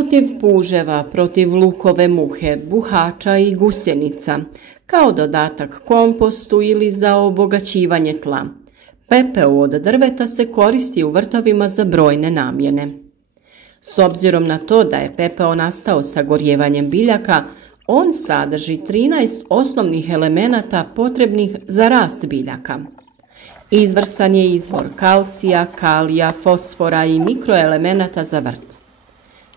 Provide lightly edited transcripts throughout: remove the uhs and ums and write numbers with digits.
protiv puževa, protiv lukove muhe, buhača i gusjenica, kao dodatak kompostu ili za obogaćivanje tla. Pepeo od drveta se koristi u vrtovima za brojne namjene. S obzirom na to da je pepeo nastao sagorjevanjem biljaka, on sadrži 13 osnovnih elemenata potrebnih za rast biljaka. Izvrstan je izvor kalcija, kalija, fosfora i mikroelemenata za vrt.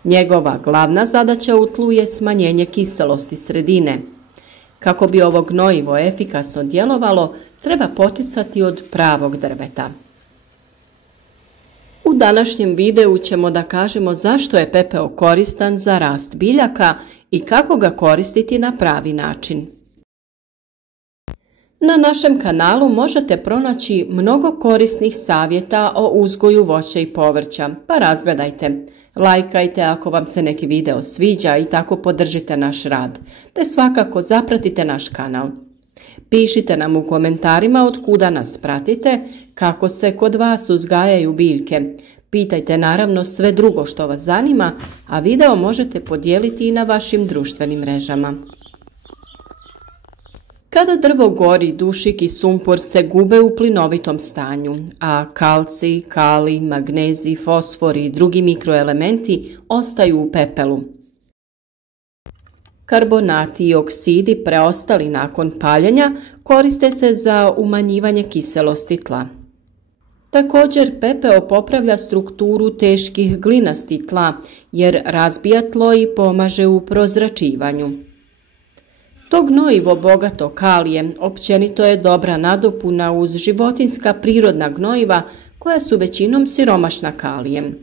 Njegova glavna zadaća u tlu je smanjenje kiselosti sredine. Kako bi ovo gnojivo efikasno djelovalo, treba poticati od pravog drveta. U današnjem videu ćemo da kažemo zašto je pepeo koristan za rast biljaka i kako ga koristiti na pravi način. Na našem kanalu možete pronaći mnogo korisnih savjeta o uzgoju voća i povrća, pa razgledajte. Lajkajte ako vam se neki video sviđa i tako podržite naš rad, te svakako zapratite naš kanal. Pišite nam u komentarima od kuda nas pratite, kako se kod vas uzgajaju biljke. Pitajte naravno sve drugo što vas zanima, a video možete podijeliti i na vašim društvenim mrežama. Kada drvo gori, dušik i sumpor se gube u plinovitom stanju, a kalcij, kalij, magnezij, fosfor i drugi mikroelementi ostaju u pepelu. Karbonati i oksidi preostali nakon paljenja koriste se za umanjivanje kiselosti tla. Također pepeo popravlja strukturu teških glinastih tla jer razbija tlo i pomaže u prozračivanju. To gnojivo bogato kalijem općenito je dobra nadopuna uz životinjska prirodna gnojiva koja su većinom siromašna kalijem.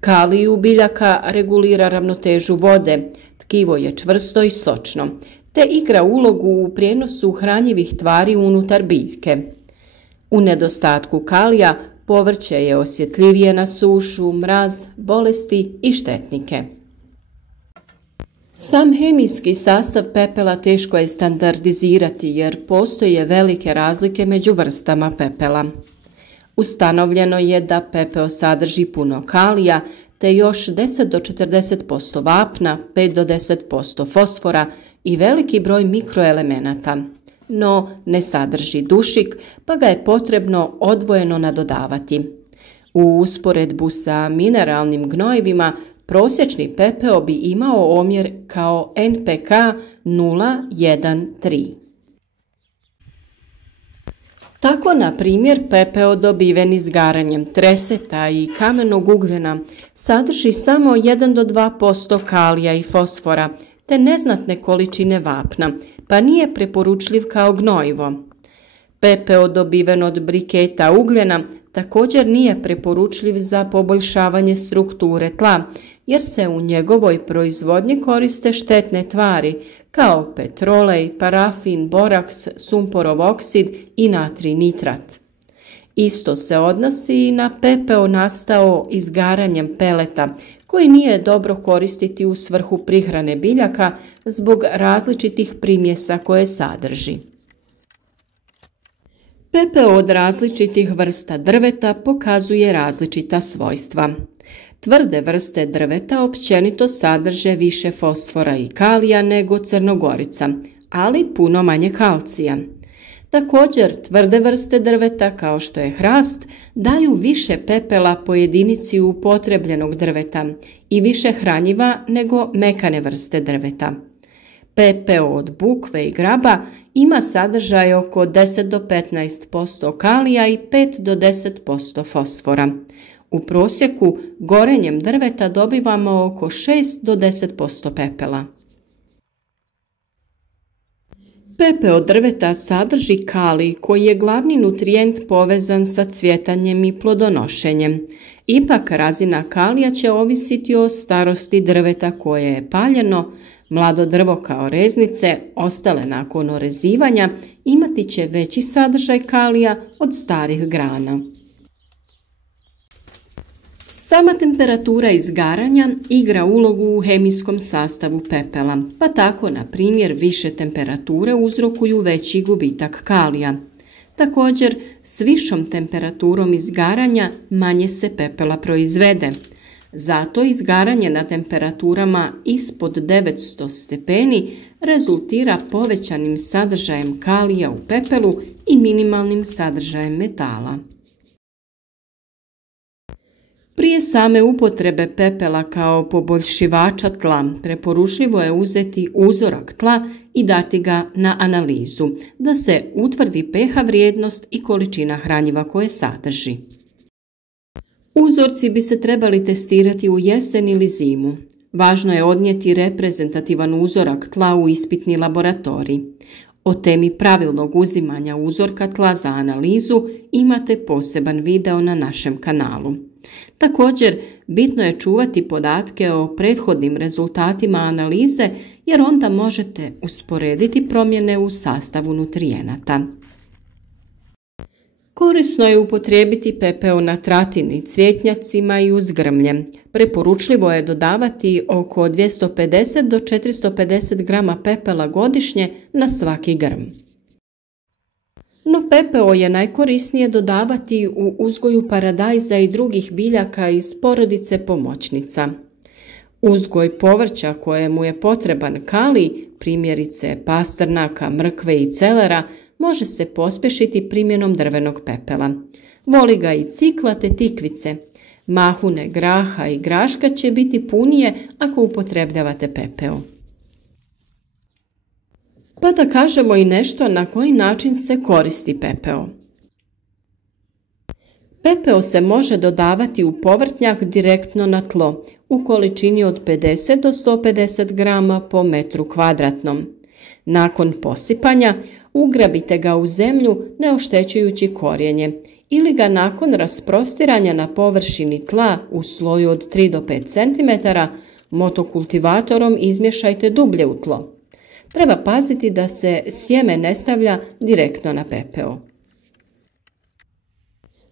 Kalij u biljaka regulira ravnotežu vode, tkivo je čvrsto i sočno, te igra ulogu u prijenosu hranjivih tvari unutar biljke. U nedostatku kalija povrće je osjetljivije na sušu, mraz, bolesti i štetnike. Sam hemijski sastav pepela teško je standardizirati jer postoje velike razlike među vrstama pepela. Ustanovljeno je da pepeo sadrži puno kalija, te još 10 do 40% vapna, 5 do 10% fosfora i veliki broj mikroelemenata. No, ne sadrži dušik, pa ga je potrebno odvojeno nadodavati. U usporedbu sa mineralnim gnojivima, prosječni pepeo bi imao omjer kao NPK 0,1,3. Tako, na primjer, pepeo dobiven izgaranjem treseta i kamenog ugljena sadrži samo 1 do 2% kalija i fosfora, te neznatne količine vapna, pa nije preporučljiv kao gnojivo. Pepeo dobiven od briketa ugljena također nije preporučljiv za poboljšavanje strukture tla, jer se u njegovoj proizvodnji koriste štetne tvari kao petrolej, parafin, boraks, sumporov oksid i natrij nitrat. Isto se odnosi i na pepeo nastao izgaranjem peleta, koji nije dobro koristiti u svrhu prihrane biljaka zbog različitih primjesa koje sadrži. Pepeo od različitih vrsta drveta pokazuje različita svojstva. Tvrde vrste drveta općenito sadrže više fosfora i kalija nego crnogorica, ali puno manje kalcija. Također, tvrde vrste drveta kao što je hrast daju više pepela po jedinici upotrebljenog drveta i više hranjiva nego mekane vrste drveta. Pepeo od bukve i graba ima sadržaj oko 10 do 15% kalija i 5 do 10% fosfora. U prosjeku gorenjem drveta dobivamo oko 6 do 10% pepela. Pepeo drveta sadrži kalij koji je glavni nutrijent povezan sa cvjetanjem i plodonošenjem. Ipak razina kalija će ovisiti o starosti drveta koje je paljeno. Mlado drvo kao reznice, ostale nakon orezivanja, imati će veći sadržaj kalija od starih grana. Sama temperatura izgaranja igra ulogu u hemijskom sastavu pepela, pa tako, na primjer, više temperature uzrokuju veći gubitak kalija. Također, s višom temperaturom izgaranja manje se pepela proizvede. Zato izgaranje na temperaturama ispod 900 stepeni rezultira povećanim sadržajem kalija u pepelu i minimalnim sadržajem metala. Prije same upotrebe pepela kao poboljšivača tla, preporučljivo je uzeti uzorak tla i dati ga na analizu, da se utvrdi pH vrijednost i količina hranjiva koje sadrži. Uzorci bi se trebali testirati u jesen ili zimu. Važno je odnijeti reprezentativan uzorak tla u ispitni laboratorij. O temi pravilnog uzimanja uzorka tla za analizu imate poseban video na našem kanalu. Također, bitno je čuvati podatke o prethodnim rezultatima analize jer onda možete usporediti promjene u sastavu nutrijenata. Korisno je upotrijebiti pepeo na tratini, cvjetnjacima i uz grmlje. Preporučljivo je dodavati oko 250 do 450 grama pepela godišnje na svaki grm. No pepeo je najkorisnije dodavati u uzgoju paradajza i drugih biljaka iz porodice pomoćnica. Uzgoj povrća kojemu je potreban kalij, primjerice pastrnaka, mrkve i celera, može se pospješiti primjenom drvenog pepela. Voli ga i cikla te tikvice. Mahune, graha i graška će biti punije ako upotrebljavate pepeo. Pa da kažemo i nešto na koji način se koristi pepeo. Pepeo se može dodavati u povrtnjak direktno na tlo u količini od 50 do 150 grama po metru kvadratnom. Nakon posipanja ugrabite ga u zemlju ne oštećujući korijenje ili ga nakon rasprostiranja na površini tla u sloju od 3 do 5 cm motokultivatorom izmješajte dublje u tlo. Treba paziti da se sjeme ne stavlja direktno na pepeo.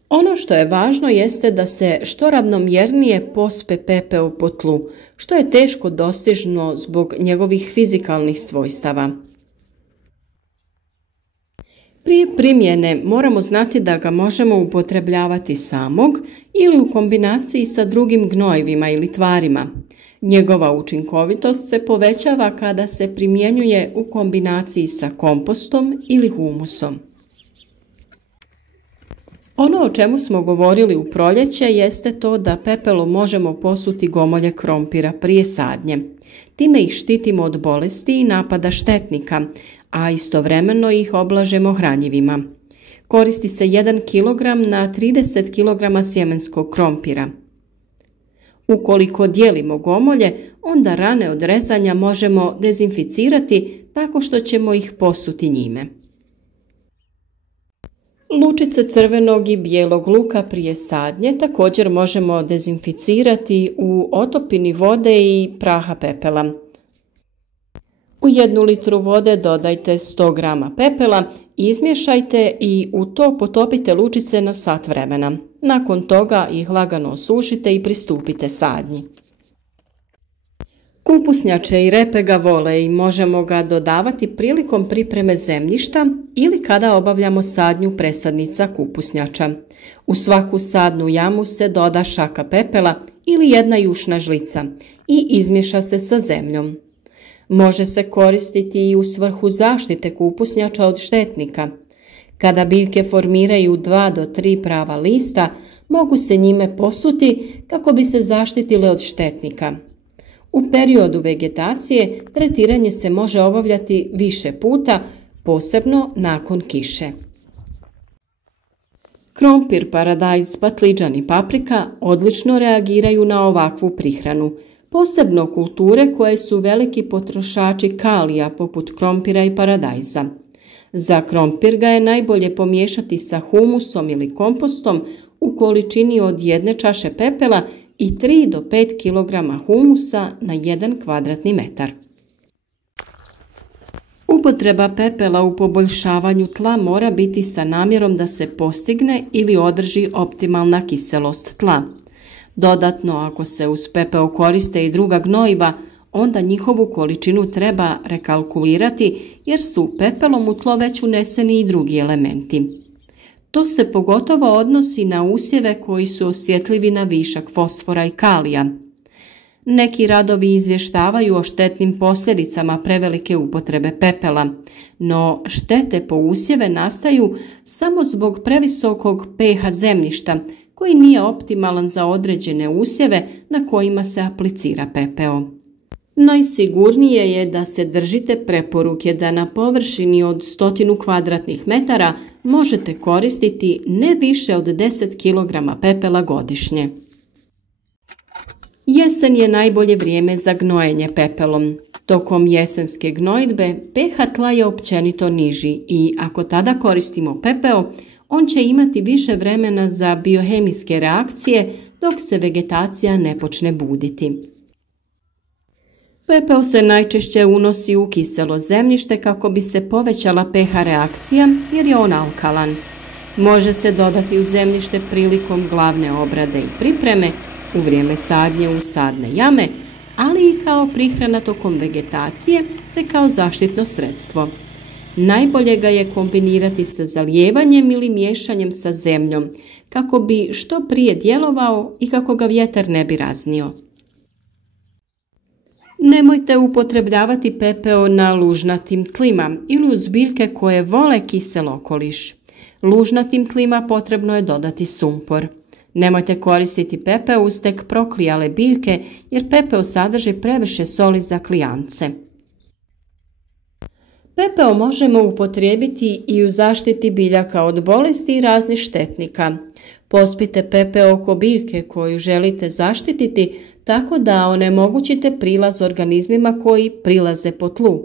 Ono što je važno jeste da se što ravnomjernije pospe pepeo po tlu, što je teško dostižno zbog njegovih fizikalnih svojstava. Prije primjene moramo znati da ga možemo upotrebljavati samog ili u kombinaciji sa drugim gnojivima ili tvarima. Njegova učinkovitost se povećava kada se primjenjuje u kombinaciji sa kompostom ili humusom. Ono o čemu smo govorili u proljeće jeste to da pepelom možemo posuti gomolje krompira prije sadnje. Time ih štitimo od bolesti i napada štetnika, a istovremeno ih oblažemo hranjivima. Koristi se 1 kg na 30 kg sjemenskog krompira. Ukoliko dijelimo gomolje, onda rane od rezanja možemo dezinficirati tako što ćemo ih posuti njime. Lučice crvenog i bijelog luka prije sadnje također možemo dezinficirati u otopini vode i praha pepela. U 1 litru vode dodajte 100 grama pepela, izmješajte i u to potopite lučice na sat vremena. Nakon toga ih lagano osušite i pristupite sadnji. Kupusnjače i repe ga vole i možemo ga dodavati prilikom pripreme zemljišta ili kada obavljamo sadnju presadnica kupusnjača. U svaku sadnu jamu se doda šaka pepela ili 1 jušna žlica i izmiješa se sa zemljom. Može se koristiti i u svrhu zaštite kupusnjača od štetnika. Kada biljke formiraju 2 do 3 prava lista, mogu se njime posuti kako bi se zaštitile od štetnika. U periodu vegetacije tretiranje se može obavljati više puta, posebno nakon kiše. Krompir, paradajz, patliđan i paprika odlično reagiraju na ovakvu prihranu, posebno kulture koje su veliki potrošači kalija poput krompira i paradajza. Za krompir ga je najbolje pomiješati sa humusom ili kompostom u količini od 1 čaše pepela i 3 do 5 kg humusa na 1 kvadratni metar. Upotreba pepela u poboljšavanju tla mora biti sa namjerom da se postigne ili održi optimalna kiselost tla. Dodatno, ako se uz pepeo koriste i druga gnojiva, onda njihovu količinu treba rekalkulirati jer su pepelom u tlo već uneseni i drugi elementi. To se pogotovo odnosi na usjeve koji su osjetljivi na višak fosfora i kalija. Neki radovi izvještavaju o štetnim posljedicama prevelike upotrebe pepela, no štete po usjeve nastaju samo zbog previsokog pH zemljišta koji nije optimalan za određene usjeve na kojima se aplicira pepeo. Najsigurnije je da se držite preporuke da na površini od 100 kvadratnih metara možete koristiti ne više od 10 kg pepela godišnje. Jesen je najbolje vrijeme za gnojenje pepelom. Tokom jesenske gnojidbe pH tla je općenito niži i ako tada koristimo pepeo, on će imati više vremena za biohemijske reakcije dok se vegetacija ne počne buditi. Pepeo se najčešće unosi u kiselo zemljište kako bi se povećala pH reakcija jer je on alkalan. Može se dodati u zemljište prilikom glavne obrade i pripreme, u vrijeme sadnje u sadne jame, ali i kao prihrana tokom vegetacije te kao zaštitno sredstvo. Najbolje ga je kombinirati sa zalijevanjem ili miješanjem sa zemljom kako bi što prije djelovao i kako ga vjetar ne bi raznio. Nemojte upotrebljavati pepeo na lužnatim tlima ili uz biljke koje vole kisel okoliš. Lužnatim tlima potrebno je dodati sumpor. Nemojte koristiti pepeo uz tek proklijale biljke jer pepeo sadrži previše soli za klijance. Pepeo možemo upotrijebiti i u zaštiti biljaka od bolesti i raznih štetnika. Pospite pepeo oko biljke koju želite zaštititi tako da onemogućite prilaz organizmima koji prilaze po tlu.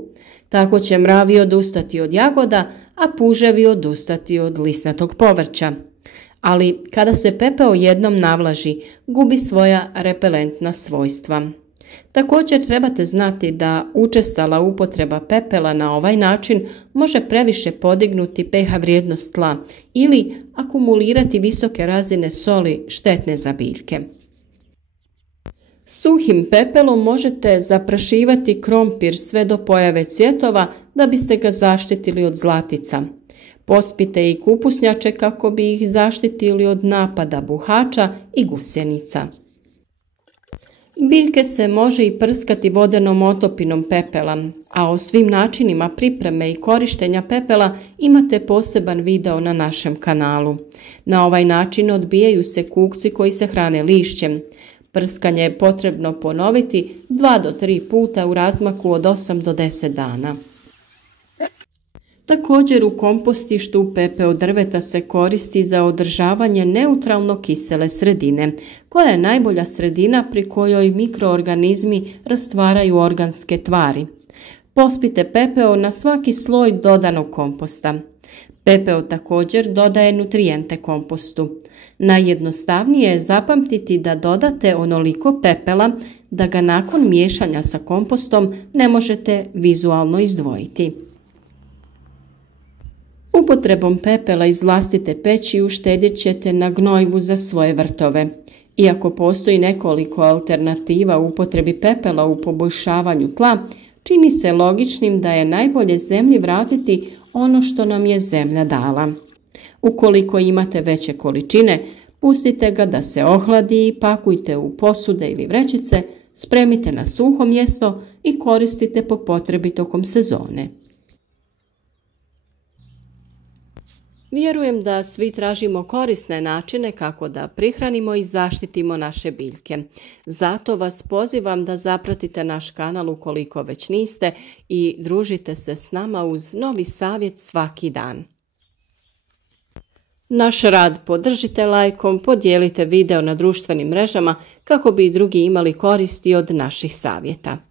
Tako će mravi odustati od jagoda, a puževi odustati od lisnatog povrća. Ali kada se pepeo jednom navlaži, gubi svoja repelentna svojstva. Također trebate znati da učestala upotreba pepela na ovaj način može previše podignuti pH vrijednost tla ili akumulirati visoke razine soli štetne za biljke. Suhim pepelom možete zaprašivati krompir sve do pojave cvjetova da biste ga zaštitili od zlatica. Pospite i kupusnjače kako bi ih zaštitili od napada buhača i gusjenica. Biljke se može i prskati vodenom otopinom pepela, a o svim načinima pripreme i korištenja pepela imate poseban video na našem kanalu. Na ovaj način odbijaju se kukci koji se hrane lišćem. Prskanje je potrebno ponoviti 2 do 3 puta u razmaku od 8 do 10 dana. Također u kompostištu pepeo drveta se koristi za održavanje neutralno kisele sredine, koja je najbolja sredina pri kojoj mikroorganizmi rastvaraju organske tvari. Pospite pepeo na svaki sloj dodanog komposta. Pepeo također dodaje nutrijente kompostu. Najjednostavnije je zapamtiti da dodate onoliko pepela da ga nakon miješanja sa kompostom ne možete vizualno izdvojiti. Upotrebom pepela iz vlastite peći uštedjet ćete na gnojivu za svoje vrtove. Iako postoji nekoliko alternativa u upotrebi pepela u poboljšavanju tla, čini se logičnim da je najbolje zemlji vratiti ono što nam je zemlja dala. Ukoliko imate veće količine, pustite ga da se ohladi i pakujte u posude ili vrećice, spremite na suho mjesto i koristite po potrebi tokom sezone. Vjerujem da svi tražimo korisne načine kako da prihranimo i zaštitimo naše biljke. Zato vas pozivam da zapratite naš kanal ukoliko već niste i družite se s nama uz novi savjet svaki dan. Naš rad podržite lajkom, podijelite video na društvenim mrežama kako bi i drugi imali koristi od naših savjeta.